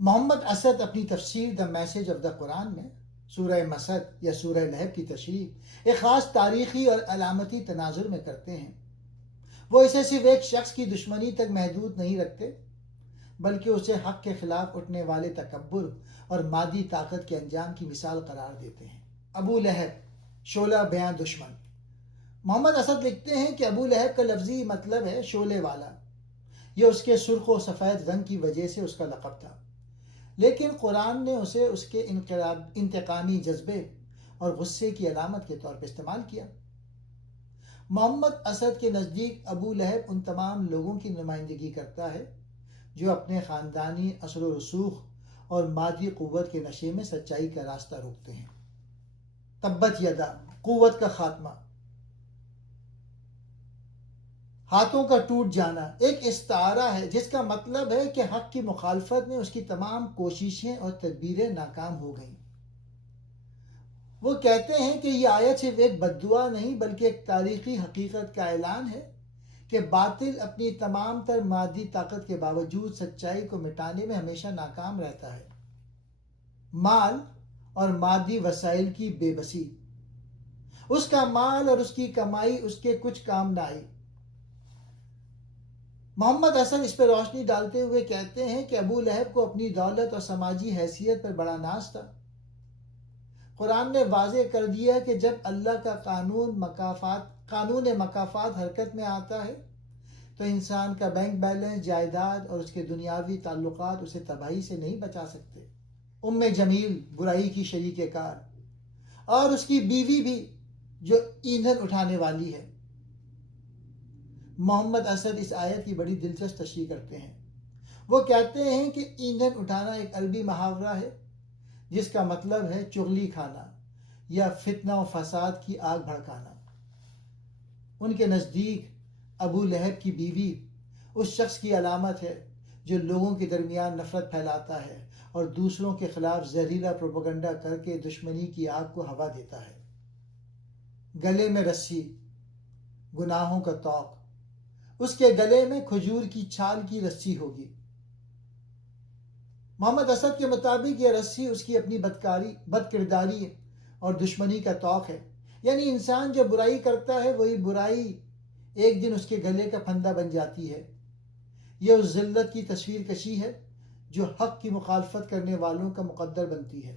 محمد اسد اپنی تفسیر the message of the قرآن میں سورہ مسد یا سورہ لہب کی تشریح ایک خاص تاریخی اور علامتی تناظر میں کرتے ہیں۔ وہ اسے صرف ایک شخص کی دشمنی تک محدود نہیں رکھتے، بلکہ اسے حق کے خلاف اٹھنے والے تکبر اور مادی طاقت کے انجام کی مثال قرار دیتے ہیں۔ ابو لہب، شعلہ بیاں دشمن۔ محمد اسد لکھتے ہیں کہ ابو لہب کا لفظی مطلب ہے شعلے والا۔ یہ اس کے سرخ و سفید رنگ کی وجہ سے اس کا لقب تھا، لیکن قرآن نے اسے اس کے انتقامی جذبے اور غصے کی علامت کے طور پر استعمال کیا۔ محمد اسد کے نزدیک ابو لہب ان تمام لوگوں کی نمائندگی کرتا ہے جو اپنے خاندانی اثر و رسوخ اور مادی قوت کے نشے میں سچائی کا راستہ روکتے ہیں۔ تبت یدا، قوت کا خاتمہ، ہاتھوں کا ٹوٹ جانا ایک استعارہ ہے جس کا مطلب ہے کہ حق کی مخالفت میں اس کی تمام کوششیں اور تدبیریں ناکام ہو گئیں۔ وہ کہتے ہیں کہ یہ آیت صرف ایک بد دعا نہیں بلکہ ایک تاریخی حقیقت کا اعلان ہے کہ باطل اپنی تمام تر مادی طاقت کے باوجود سچائی کو مٹانے میں ہمیشہ ناکام رہتا ہے۔ مال اور مادی وسائل کی بے بسی، اس کا مال اور اس کی کمائی اس کے کچھ کام نہ آئی۔ محمد اسد اس پہ روشنی ڈالتے ہوئے کہتے ہیں کہ ابو لہب کو اپنی دولت اور سماجی حیثیت پر بڑا ناز تھا۔ قرآن نے واضح کر دیا کہ جب اللہ کا قانون مکافات حرکت میں آتا ہے تو انسان کا بینک بیلنس، جائیداد اور اس کے دنیاوی تعلقات اسے تباہی سے نہیں بچا سکتے۔ ام جمیل برائی کی شریک کار اور اس کی بیوی بھی جو ایندھن اٹھانے والی ہے۔ محمد اسد اس آیت کی بڑی دلچسپ تشریح کرتے ہیں۔ وہ کہتے ہیں کہ ایندھن اٹھانا ایک عربی محاورہ ہے جس کا مطلب ہے چغلی کھانا یا فتنہ و فساد کی آگ بھڑکانا۔ ان کے نزدیک ابو لہب کی بیوی اس شخص کی علامت ہے جو لوگوں کے درمیان نفرت پھیلاتا ہے اور دوسروں کے خلاف زہریلا پروپیگنڈا کر کے دشمنی کی آگ کو ہوا دیتا ہے۔ گلے میں رسی، گناہوں کا طوق، اس کے گلے میں کھجور کی چھال کی رسی ہوگی۔ محمد اسد کے مطابق یہ رسی اس کی اپنی بد کرداری اور دشمنی کا طوق ہے، یعنی انسان جو برائی کرتا ہے وہی برائی ایک دن اس کے گلے کا پھندا بن جاتی ہے۔ یہ اس ذلت کی تصویر کشی ہے جو حق کی مخالفت کرنے والوں کا مقدر بنتی ہے۔